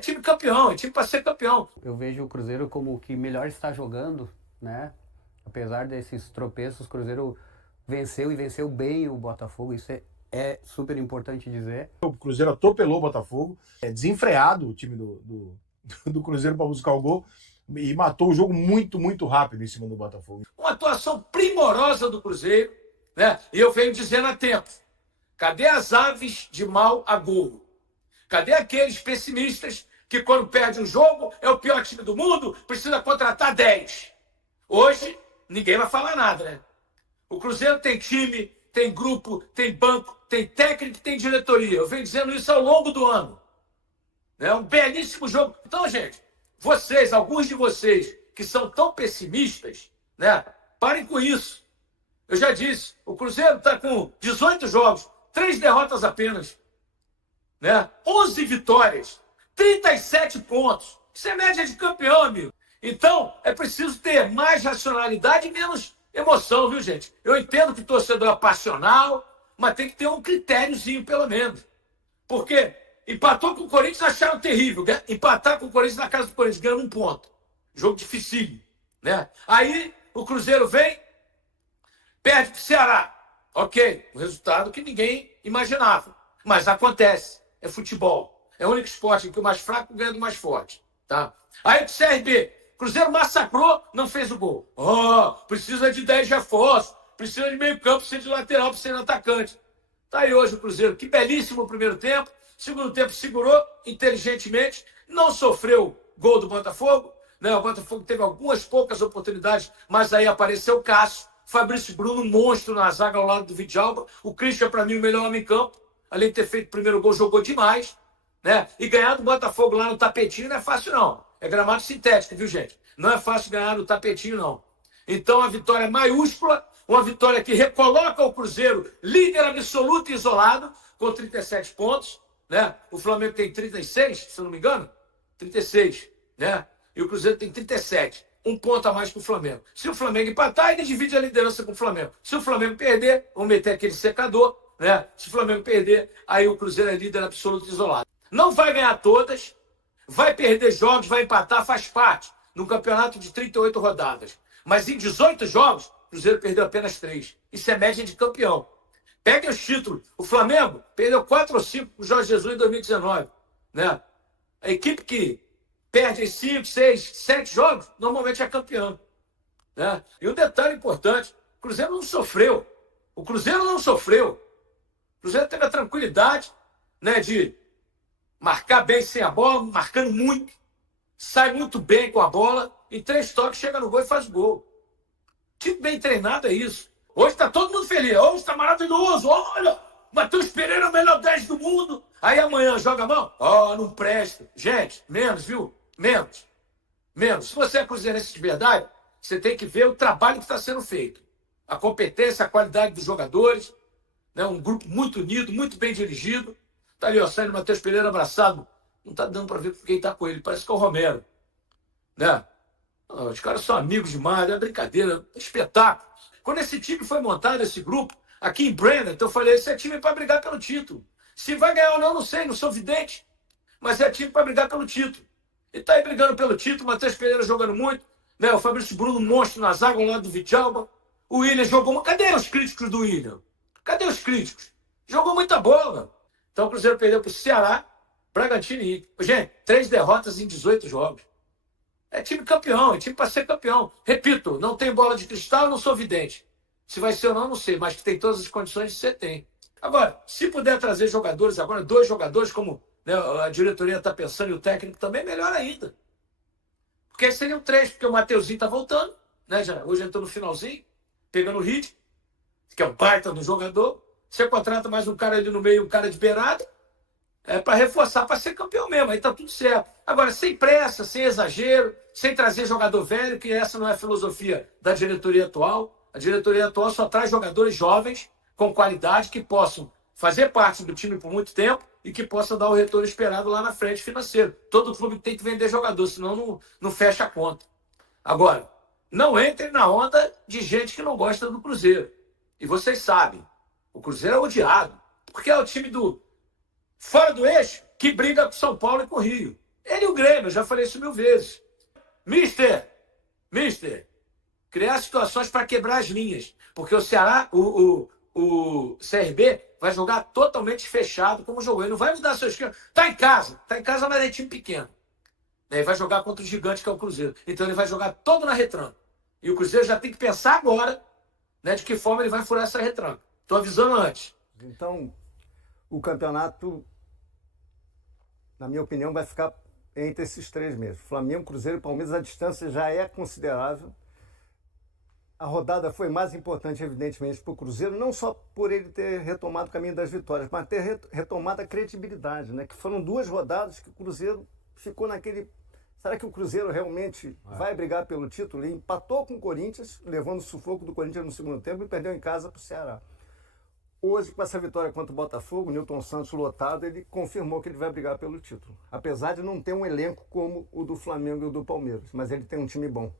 time campeão, é time para ser campeão. Eu vejo o Cruzeiro como o que melhor está jogando, né? Apesar desses tropeços, o Cruzeiro venceu e venceu bem o Botafogo, isso é super importante dizer. O Cruzeiro atropelou o Botafogo, desenfreado o time do Cruzeiro para buscar o gol e matou o jogo muito, muito rápido em cima do Botafogo. Uma atuação primorosa do Cruzeiro, né? E eu venho dizendo há tempo, cadê as aves de mau agouro? Cadê aqueles pessimistas que quando perde um jogo é o pior time do mundo, precisa contratar 10? Hoje, ninguém vai falar nada, né? O Cruzeiro tem time, tem grupo, tem banco, tem técnico, tem diretoria. Eu venho dizendo isso ao longo do ano. É um belíssimo jogo. Então, gente, vocês, alguns de vocês que são tão pessimistas, né? Parem com isso. Eu já disse, o Cruzeiro está com 18 jogos, 3 derrotas apenas, né? 11 vitórias, 37 pontos. Isso é média de campeão, amigo. Então, é preciso ter mais racionalidade e menos emoção, viu, gente? Eu entendo que o torcedor é passional, mas tem que ter um critériozinho, pelo menos. Porque empatou com o Corinthians, acharam terrível. Empatar com o Corinthians na casa do Corinthians, ganhando 1 ponto. Jogo dificílimo, né? Aí, o Cruzeiro vem, perde pro Ceará. Ok, um resultado que ninguém imaginava. Mas acontece, é futebol. É o único esporte em que o mais fraco ganha do mais forte, tá? Aí, o CRB, Cruzeiro massacrou, não fez o gol. Oh, precisa de 10 reforços, precisa de meio campo, precisa de lateral, precisa de atacante. Tá aí hoje o Cruzeiro, que belíssimo primeiro tempo. Segundo tempo segurou inteligentemente, não sofreu gol do Botafogo, né? O Botafogo teve algumas poucas oportunidades, mas aí apareceu o Cássio, Fabrício Bruno, monstro na zaga ao lado do Vidalba. O Christian, para mim, o melhor homem em campo. Além de ter feito o primeiro gol, jogou demais, né? E ganhar do Botafogo lá no tapetinho não é fácil, não. É gramado sintético, viu, gente? Não é fácil ganhar no tapetinho, não. Então, a vitória é maiúscula, uma vitória que recoloca o Cruzeiro líder absoluto e isolado, com 37 pontos, né? O Flamengo tem 36, se eu não me engano. 36, né? E o Cruzeiro tem 37. 1 ponto a mais que o Flamengo. Se o Flamengo empatar, ele divide a liderança com o Flamengo. Se o Flamengo perder, vamos meter aquele secador, né? Se o Flamengo perder, aí o Cruzeiro é líder absoluto e isolado. Não vai ganhar todas, vai perder jogos, vai empatar, faz parte. Num campeonato de 38 rodadas. Mas em 18 jogos, o Cruzeiro perdeu apenas 3. Isso é média de campeão. Peguem os títulos. O Flamengo perdeu 4 ou 5 com o Jorge Jesus em 2019. Né? A equipe que perde 5, 6, 7 jogos, normalmente é campeão. Né? E um detalhe importante, o Cruzeiro não sofreu. O Cruzeiro não sofreu. O Cruzeiro teve a tranquilidade, né, de marcar bem sem a bola, marcando muito, sai muito bem com a bola, em 3 toques chega no gol e faz gol. Time bem treinado é isso. Hoje está todo mundo feliz. Hoje está maravilhoso. Olha, Matheus Pereira é o melhor 10 do mundo. Aí amanhã joga a mão. Oh, não presta. Gente, menos, viu? Menos. Menos. Se você é cruzeirense de verdade, você tem que ver o trabalho que está sendo feito. A competência, a qualidade dos jogadores. Né? Um grupo muito unido, muito bem dirigido. Tá ali, ó, saindo o Matheus Pereira abraçado. Não tá dando para ver quem está com ele. Parece que é o Romero. Né? Os caras são amigos demais, é brincadeira, é espetáculo. Quando esse time foi montado, esse grupo, aqui em Brandon, então eu falei, esse é time para brigar pelo título. Se vai ganhar ou não, não sei, não sou vidente. Mas é time para brigar pelo título. E tá aí brigando pelo título, o Matheus Pereira jogando muito, né? O Fabrício Bruno, monstro na zaga, ao lado do Vidalba. O Willian jogou muito. Cadê os críticos do Willian? Cadê os críticos? Jogou muita bola. Então o Cruzeiro perdeu pro Ceará, Bragantino e Inter. Gente, 3 derrotas em 18 jogos. É time campeão, é time para ser campeão. Repito, não tem bola de cristal, não sou vidente. Se vai ser ou não, não sei, mas que tem todas as condições de ser, tem. Agora, se puder trazer jogadores agora, 2 jogadores, como, né, a diretoria está pensando e o técnico também, melhor ainda. Porque aí seriam 3, porque o Mateuzinho está voltando, né, já, hoje entrou no finalzinho, pegando o ritmo, que é um baita do jogador. Você contrata mais um cara ali no meio, um cara de beirada, para reforçar, para ser campeão mesmo, aí tá tudo certo. Agora, sem pressa, sem exagero, sem trazer jogador velho, que essa não é a filosofia da diretoria atual. A diretoria atual só traz jogadores jovens, com qualidade, que possam fazer parte do time por muito tempo e que possam dar o retorno esperado lá na frente financeiro. Todo clube tem que vender jogador, senão não fecha a conta. Agora, não entrem na onda de gente que não gosta do Cruzeiro. E vocês sabem, o Cruzeiro é odiado, porque é o time do fora do eixo, que briga com São Paulo e com o Rio. Ele e o Grêmio, eu já falei isso 1000 vezes. Mister, criar situações para quebrar as linhas. Porque o Ceará, o CRB vai jogar totalmente fechado como jogou. Ele não vai mudar seu esquema. Tá em casa, mas é time pequeno. Ele vai jogar contra o gigante que é o Cruzeiro. Então ele vai jogar todo na retranca. E o Cruzeiro já tem que pensar agora, né, de que forma ele vai furar essa retranca. Estou avisando antes. Então, o campeonato, na minha opinião, vai ficar entre esses três mesmo. Flamengo, Cruzeiro e Palmeiras, a distância já é considerável. A rodada foi mais importante, evidentemente, para o Cruzeiro, não só por ele ter retomado o caminho das vitórias, mas ter retomado a credibilidade, né? Que foram 2 rodadas que o Cruzeiro ficou naquele... Será que o Cruzeiro realmente vai brigar pelo título? Ele empatou com o Corinthians, levando o sufoco do Corinthians no segundo tempo e perdeu em casa para o Ceará. Hoje, com essa vitória contra o Botafogo, o Nilton Santos lotado, ele confirmou que ele vai brigar pelo título. Apesar de não ter um elenco como o do Flamengo e o do Palmeiras, mas ele tem um time bom.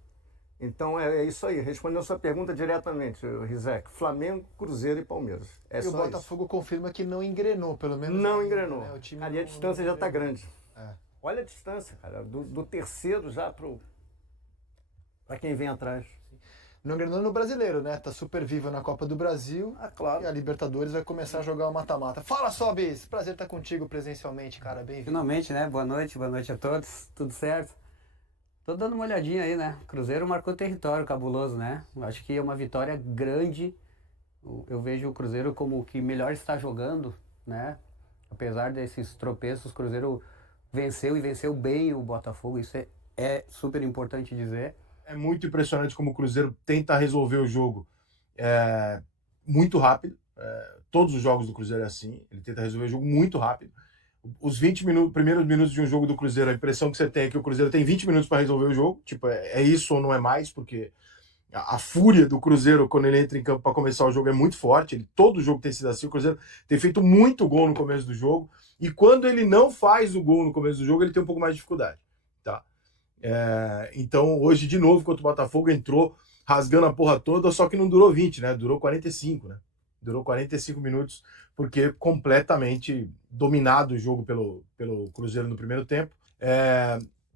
Então é isso aí. Respondendo a sua pergunta diretamente, Rizek, Flamengo, Cruzeiro e Palmeiras. E o Botafogo confirma que não engrenou, pelo menos. Não engrenou. Né? O time Ali a distância já está grande. É. Olha a distância, cara, do terceiro já para quem vem atrás. Não engrenou no Brasileiro, né? Tá super vivo na Copa do Brasil. Ah, claro. E a Libertadores vai começar a jogar o mata-mata. Fala, Sobis! Prazer estar contigo presencialmente, cara. Bem-vindo. Finalmente, né? Boa noite a todos. Tudo certo? Tô dando uma olhadinha aí, né? Cruzeiro marcou território cabuloso, né? Acho que é uma vitória grande. Eu vejo o Cruzeiro como o que melhor está jogando, né? Apesar desses tropeços, o Cruzeiro venceu e venceu bem o Botafogo. Isso é super importante dizer. É muito impressionante como o Cruzeiro tenta resolver o jogo muito rápido. Todos os jogos do Cruzeiro é assim. Ele tenta resolver o jogo muito rápido. Os primeiros minutos de um jogo do Cruzeiro, a impressão que você tem é que o Cruzeiro tem 20 minutos para resolver o jogo. Tipo, é isso ou não é mais, porque a fúria do Cruzeiro quando ele entra em campo para começar o jogo é muito forte. Todo jogo tem sido assim. O Cruzeiro tem feito muito gol no começo do jogo. E quando ele não faz o gol no começo do jogo, ele tem um pouco mais de dificuldade. Tá? Então, hoje, de novo, contra o Botafogo, entrou rasgando a porra toda, só que não durou 20, né? Durou 45, né? Durou 45 minutos, porque completamente dominado o jogo pelo Cruzeiro no primeiro tempo.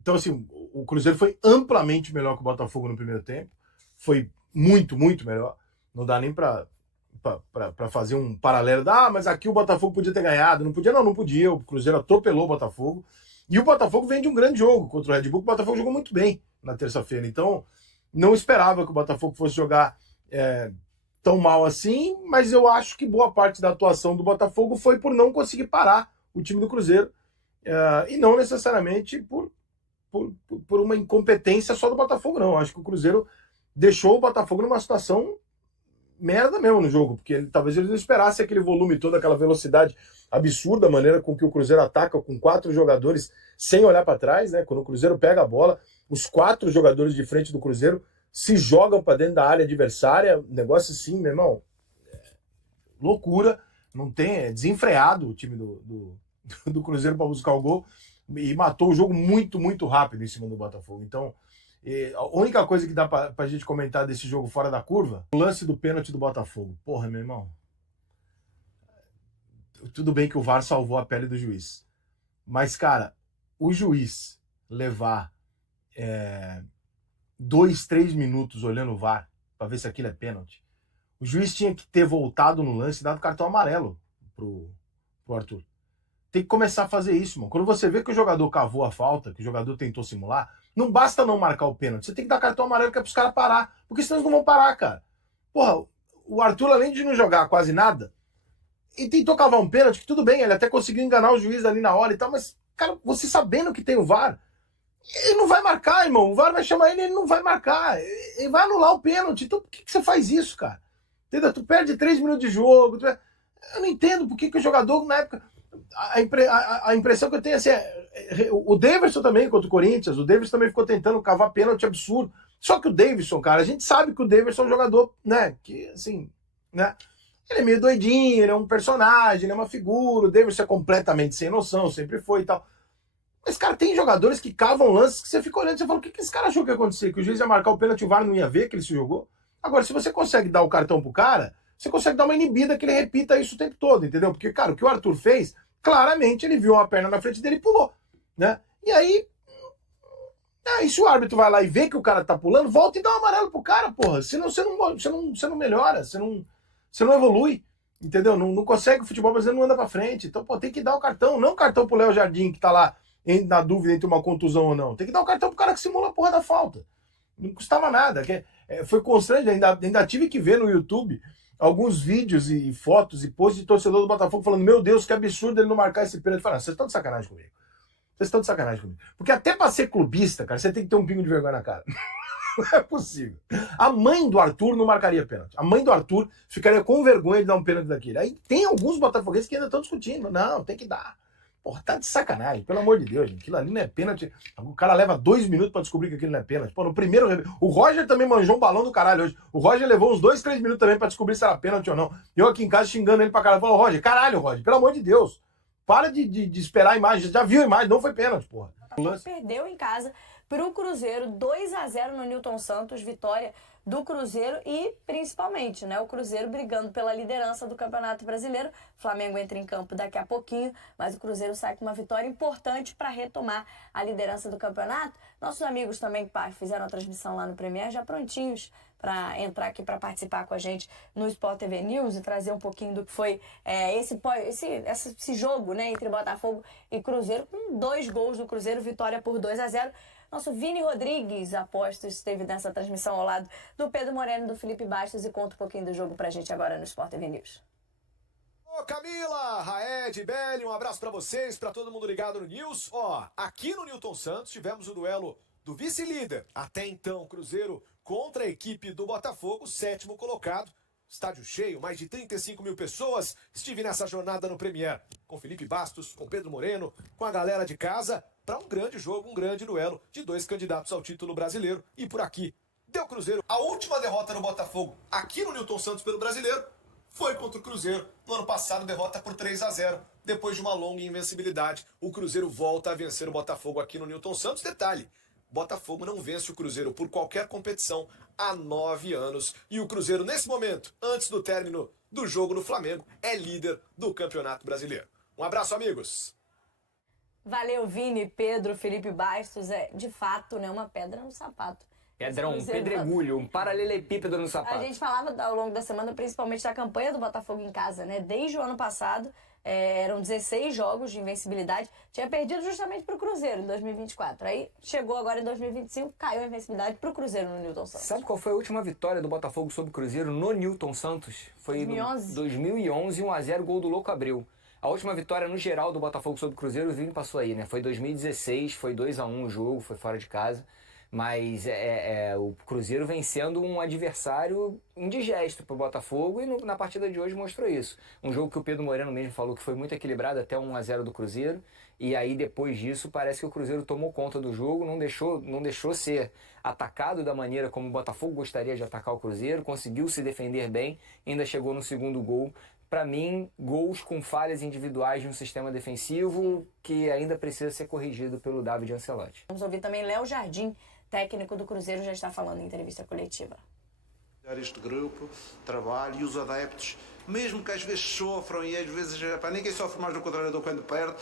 Então, assim, o Cruzeiro foi amplamente melhor que o Botafogo no primeiro tempo. Foi muito, muito melhor. Não dá nem para fazer um paralelo. Mas aqui o Botafogo podia ter ganhado. Não podia, não podia. O Cruzeiro atropelou o Botafogo. E o Botafogo vem de um grande jogo contra o Red Bull. O Botafogo jogou muito bem na terça-feira. Então, não esperava que o Botafogo fosse jogar tão mal assim, mas eu acho que boa parte da atuação do Botafogo foi por não conseguir parar o time do Cruzeiro. E não necessariamente por uma incompetência só do Botafogo, não. Eu acho que o Cruzeiro deixou o Botafogo numa situação merda mesmo no jogo, porque talvez eles não esperassem aquele volume todo, aquela velocidade absurda, a maneira com que o Cruzeiro ataca com 4 jogadores sem olhar para trás, né? Quando o Cruzeiro pega a bola, os 4 jogadores de frente do Cruzeiro se jogam para dentro da área adversária, negócio assim, meu irmão, loucura, não tem, é desenfreado o time do Cruzeiro para buscar o gol e matou o jogo muito, muito rápido em cima do Botafogo. Então, a única coisa que dá pra gente comentar desse jogo fora da curva, o lance do pênalti do Botafogo. Porra, meu irmão. Tudo bem que o VAR salvou a pele do juiz. Mas, cara, o juiz levar 2, 3 minutos olhando o VAR pra ver se aquilo é pênalti, o juiz tinha que ter voltado no lance e dado cartão amarelo pro Arthur. Tem que começar a fazer isso, mano. Quando você vê que o jogador cavou a falta, que o jogador tentou simular, não basta não marcar o pênalti. Você tem que dar cartão amarelo que é pros caras parar. Porque senão eles não vão parar, cara. Porra, o Arthur, além de não jogar quase nada, ele tentou cavar um pênalti, que tudo bem, ele até conseguiu enganar o juiz ali na hora e tal, mas, cara, você sabendo que tem o VAR, ele não vai marcar, irmão. O VAR vai chamar ele e ele não vai marcar. Ele vai anular o pênalti. Então por que você faz isso, cara? Entendeu? Tu perde 3 minutos de jogo. Eu não entendo por que o jogador, na época... A impressão que eu tenho assim, o Davidson também contra o Corinthians, o Davidson também ficou tentando cavar pênalti absurdo. Só que o Davidson, cara, a gente sabe que o Davidson é um jogador, né, que assim, né, ele é meio doidinho, ele é um personagem, ele é uma figura, o Davidson é completamente sem noção, sempre foi e tal. Mas, cara, tem jogadores que cavam lances que você fica olhando e você fala, o que esse cara achou que ia acontecer? Que o juiz ia marcar o pênalti, o VAR não ia ver que ele se jogou? Agora, se você consegue dar o cartão pro cara, você consegue dar uma inibida que ele repita isso o tempo todo, entendeu? Porque, cara, o que o Arthur fez, claramente ele viu uma perna na frente dele e pulou, né? E aí, E se o árbitro vai lá e vê que o cara tá pulando, volta e dá um amarelo pro cara, porra. Senão você não melhora, você não evolui. Entendeu? Não consegue, o futebol brasileiro não anda pra frente. Então, pô, tem que dar o cartão. Não o cartão pro Léo Jardim, que tá lá na dúvida entre uma contusão ou não. Tem que dar o cartão pro cara que simula a porra da falta. Não custava nada. Foi constrangedor. Ainda tive que ver no YouTube alguns vídeos e fotos e posts de torcedor do Botafogo falando: meu Deus, que absurdo ele não marcar esse pênalti. Falando, vocês estão de sacanagem comigo. Vocês estão de sacanagem comigo. Porque até pra ser clubista, cara, você tem que ter um pingo de vergonha na cara. Não é possível. A mãe do Arthur não marcaria pênalti. A mãe do Arthur ficaria com vergonha de dar um pênalti daquele. Aí tem alguns botafoguenses que ainda estão discutindo. Não, tem que dar. Porra, tá de sacanagem. Pelo amor de Deus, gente. Aquilo ali não é pênalti. O cara leva 2 minutos pra descobrir que aquilo não é pênalti. Pô, no primeiro... O Roger também manjou um balão do caralho hoje. O Roger levou uns 2, 3 minutos também pra descobrir se era pênalti ou não. Eu aqui em casa xingando ele pra caralho. Falando: Roger, caralho, Roger, pelo amor de Deus. Para de esperar a imagem. Já viu a imagem, não foi pênalti, porra. Perdeu em casa para o Cruzeiro, 2-0 no Newton Santos, vitória do Cruzeiro e, principalmente, né, o Cruzeiro brigando pela liderança do Campeonato Brasileiro. O Flamengo entra em campo daqui a pouquinho, mas o Cruzeiro sai com uma vitória importante para retomar a liderança do campeonato. Nossos amigos também que fizeram a transmissão lá no Premier já prontinhos para entrar aqui para participar com a gente no Sport TV News e trazer um pouquinho do que foi esse jogo, né, entre Botafogo e Cruzeiro, com 2 gols do Cruzeiro, vitória por 2-0. Nosso Vini Rodrigues, aposto, esteve nessa transmissão ao lado do Pedro Moreno e do Felipe Bastos e conta um pouquinho do jogo pra gente agora no Sport TV News. Ô Camila, Raed, Belli, um abraço pra vocês, pra todo mundo ligado no News. Aqui no Newton Santos tivemos o duelo do vice-líder, até então Cruzeiro, contra a equipe do Botafogo, 7º colocado. Estádio cheio, mais de 35 mil pessoas. Estive nessa jornada no Premier, com Felipe Bastos, com Pedro Moreno, com a galera de casa, para um grande jogo, um grande duelo de 2 candidatos ao título brasileiro. E por aqui, deu Cruzeiro. A última derrota no Botafogo, aqui no Newton Santos pelo brasileiro, foi contra o Cruzeiro. No ano passado, derrota por 3-0. Depois de uma longa invencibilidade, o Cruzeiro volta a vencer o Botafogo aqui no Newton Santos. Detalhe, Botafogo não vence o Cruzeiro por qualquer competição há 9 anos. E o Cruzeiro, nesse momento, antes do término do jogo no Flamengo, é líder do Campeonato Brasileiro. Um abraço, amigos! Valeu, Vini, Pedro, Felipe Bastos. É, de fato, né, uma pedra no sapato. Pedrão, um pedregulho, um paralelepípedo no sapato. A gente falava ao longo da semana, principalmente da campanha do Botafogo em casa, né? Desde o ano passado, eram 16 jogos de invencibilidade. Tinha perdido justamente para o Cruzeiro em 2024. Aí chegou agora em 2025, caiu a invencibilidade para o Cruzeiro no Newton Santos. Sabe qual foi a última vitória do Botafogo sobre o Cruzeiro no Newton Santos? Foi 2011. 2011, 1-0, gol do Louco Abreu. A última vitória no geral do Botafogo sobre o Cruzeiro, o Vini passou aí, né? Foi 2016, foi 2-1 o jogo, foi fora de casa. Mas o Cruzeiro vencendo um adversário indigesto para o Botafogo e na partida de hoje mostrou isso. Um jogo que o Pedro Moreno mesmo falou que foi muito equilibrado até 1-0 do Cruzeiro. E aí depois disso parece que o Cruzeiro tomou conta do jogo, não deixou ser atacado da maneira como o Botafogo gostaria de atacar o Cruzeiro, conseguiu se defender bem, ainda chegou no segundo gol. Para mim, gols com falhas individuais de um sistema defensivo que ainda precisa ser corrigido pelo David Ancelotti. Vamos ouvir também Léo Jardim, técnico do Cruzeiro, já está falando em entrevista coletiva. Este grupo, trabalho e os adeptos, mesmo que às vezes sofram e às vezes ninguém sofre mais do que o treinador quando perde,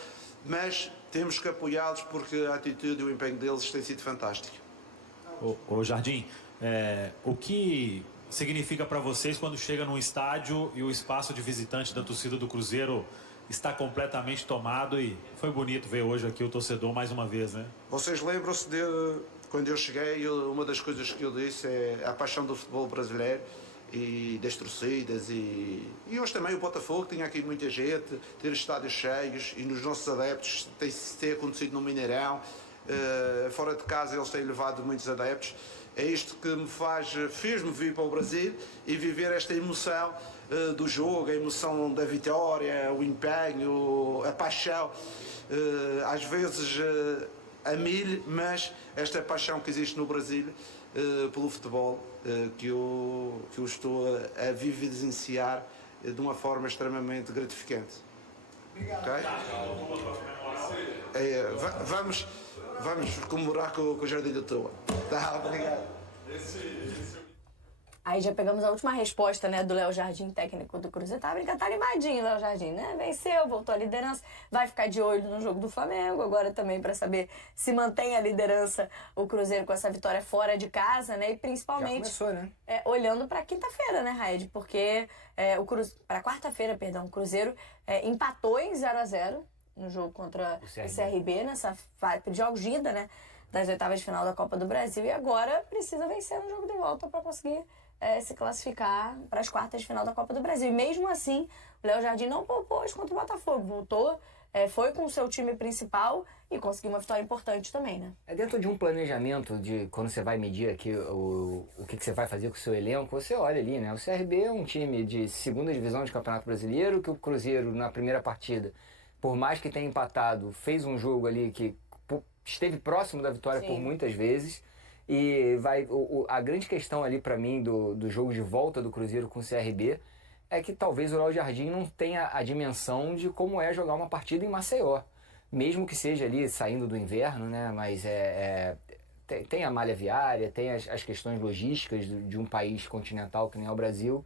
mas temos que apoiá-los porque a atitude e o empenho deles tem sido fantástico. Ô Jardim, o que significa para vocês quando chega num estádio e o espaço de visitante da torcida do Cruzeiro está completamente tomado? E foi bonito ver hoje aqui o torcedor mais uma vez, né? Vocês lembram-se de quando eu cheguei, uma das coisas que eu disse é a paixão do futebol brasileiro e das torcidas e hoje também o Botafogo tinha aqui muita gente, ter estádios cheios e nos nossos adeptos tem acontecido no Mineirão, fora de casa eles têm levado muitos adeptos. É isto que fez-me vir para o Brasil e viver esta emoção do jogo, a emoção da vitória, o empenho, a paixão, às vezes a 1000, mas esta paixão que existe no Brasil pelo futebol, que eu estou a vivenciar de uma forma extremamente gratificante. Okay? Vamos comemorar com o Jardim da Toa. Tá, obrigado. Aí já pegamos a última resposta, né, do Léo Jardim, técnico do Cruzeiro. Tá brincando, tá animadinho, Léo Jardim, né? Venceu, voltou à liderança, vai ficar de olho no jogo do Flamengo agora também para saber se mantém a liderança o Cruzeiro com essa vitória fora de casa, né? E principalmente Já começou, né? olhando para quinta-feira, né, Raed? Porque para quarta-feira, perdão, o Cruzeiro empatou em 0-0 no jogo contra o CRB, nessa jogos de ida, né? Das oitavas de final da Copa do Brasil, e agora precisa vencer no jogo de volta para conseguir se classificar para as quartas de final da Copa do Brasil. E mesmo assim, o Léo Jardim não poupou hoje contra o Botafogo, voltou, foi com o seu time principal e conseguiu uma vitória importante também, né? É dentro de um planejamento de quando você vai medir aqui o que você vai fazer com o seu elenco, você olha ali, né? O CRB é um time de segunda divisão de Campeonato Brasileiro, que o Cruzeiro, na primeira partida, por mais que tenha empatado, fez um jogo ali que esteve próximo da vitória por muitas vezes. E a grande questão ali para mim do jogo de volta do Cruzeiro com o CRB é que talvez o Léo Jardim não tenha a dimensão de como é jogar uma partida em Maceió. Mesmo que seja ali saindo do inverno, né? Mas tem a malha viária, tem as questões logísticas de um país continental que nem é o Brasil.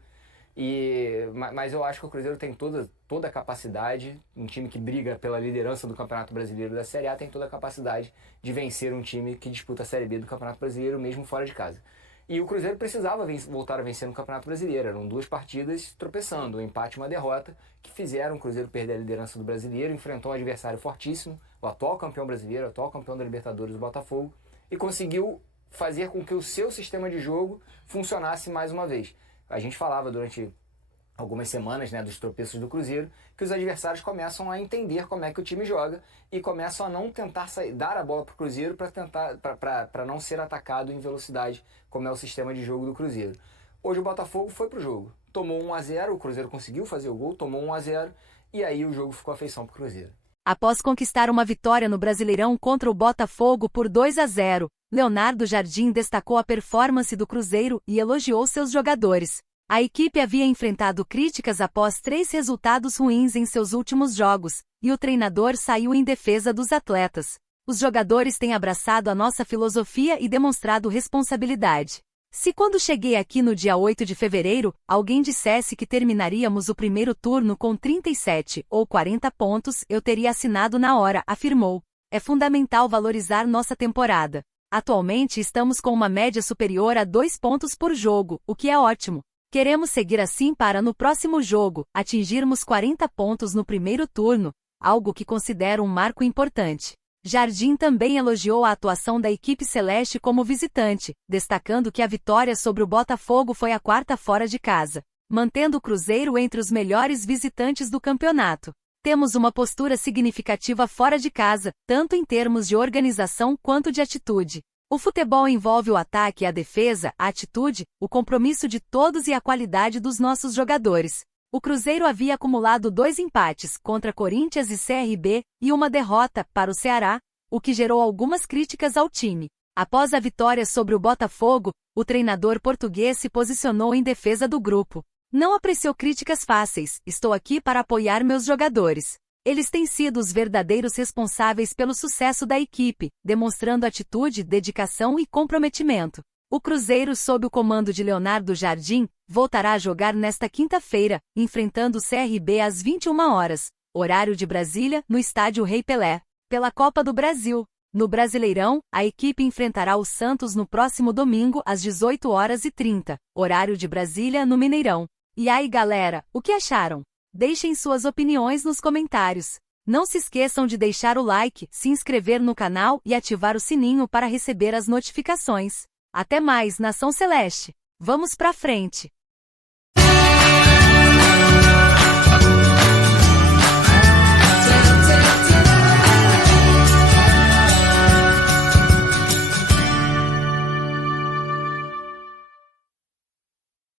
Mas eu acho que o Cruzeiro tem toda a capacidade, um time que briga pela liderança do Campeonato Brasileiro da Série A tem toda a capacidade de vencer um time que disputa a Série B do Campeonato Brasileiro, mesmo fora de casa. E o Cruzeiro precisava voltar a vencer no Campeonato Brasileiro. Eram 2 partidas tropeçando, um empate e uma derrota, que fizeram o Cruzeiro perder a liderança do Brasileiro, enfrentou um adversário fortíssimo, o atual campeão brasileiro, o atual campeão da Libertadores, o Botafogo, e conseguiu fazer com que o seu sistema de jogo funcionasse mais uma vez. A gente falava durante algumas semanas, né, dos tropeços do Cruzeiro, que os adversários começam a entender como é que o time joga e começam a não tentar dar a bola para o Cruzeiro para não ser atacado em velocidade, como é o sistema de jogo do Cruzeiro. Hoje o Botafogo foi pro jogo, tomou 1-0, o Cruzeiro conseguiu fazer o gol, tomou 1-0 e aí o jogo ficou a feição pro Cruzeiro. Após conquistar uma vitória no Brasileirão contra o Botafogo por 2-0, Leonardo Jardim destacou a performance do Cruzeiro e elogiou seus jogadores. A equipe havia enfrentado críticas após 3 resultados ruins em seus últimos jogos, e o treinador saiu em defesa dos atletas. Os jogadores têm abraçado a nossa filosofia e demonstrado responsabilidade. Se quando cheguei aqui no dia 8 de fevereiro, alguém dissesse que terminaríamos o primeiro turno com 37 ou 40 pontos, eu teria assinado na hora, afirmou. É fundamental valorizar nossa temporada. Atualmente estamos com uma média superior a 2 pontos por jogo, o que é ótimo. Queremos seguir assim para no próximo jogo, atingirmos 40 pontos no primeiro turno, algo que considero um marco importante. Jardim também elogiou a atuação da equipe celeste como visitante, destacando que a vitória sobre o Botafogo foi a 4ª fora de casa, mantendo o Cruzeiro entre os melhores visitantes do campeonato. Temos uma postura significativa fora de casa, tanto em termos de organização quanto de atitude. O futebol envolve o ataque e a defesa, a atitude, o compromisso de todos e a qualidade dos nossos jogadores. O Cruzeiro havia acumulado 2 empates contra Corinthians e CRB e uma derrota para o Ceará, o que gerou algumas críticas ao time. Após a vitória sobre o Botafogo, o treinador português se posicionou em defesa do grupo. Não apreciou críticas fáceis, estou aqui para apoiar meus jogadores. Eles têm sido os verdadeiros responsáveis pelo sucesso da equipe, demonstrando atitude, dedicação e comprometimento. O Cruzeiro, sob o comando de Leonardo Jardim, voltará a jogar nesta quinta-feira, enfrentando o CRB às 21 horas, horário de Brasília, no estádio Rei Pelé, pela Copa do Brasil. No Brasileirão, a equipe enfrentará o Santos no próximo domingo às 18h30, horário de Brasília, no Mineirão. E aí, galera, o que acharam? Deixem suas opiniões nos comentários. Não se esqueçam de deixar o like, se inscrever no canal e ativar o sininho para receber as notificações. Até mais, Nação Celeste! Vamos pra frente!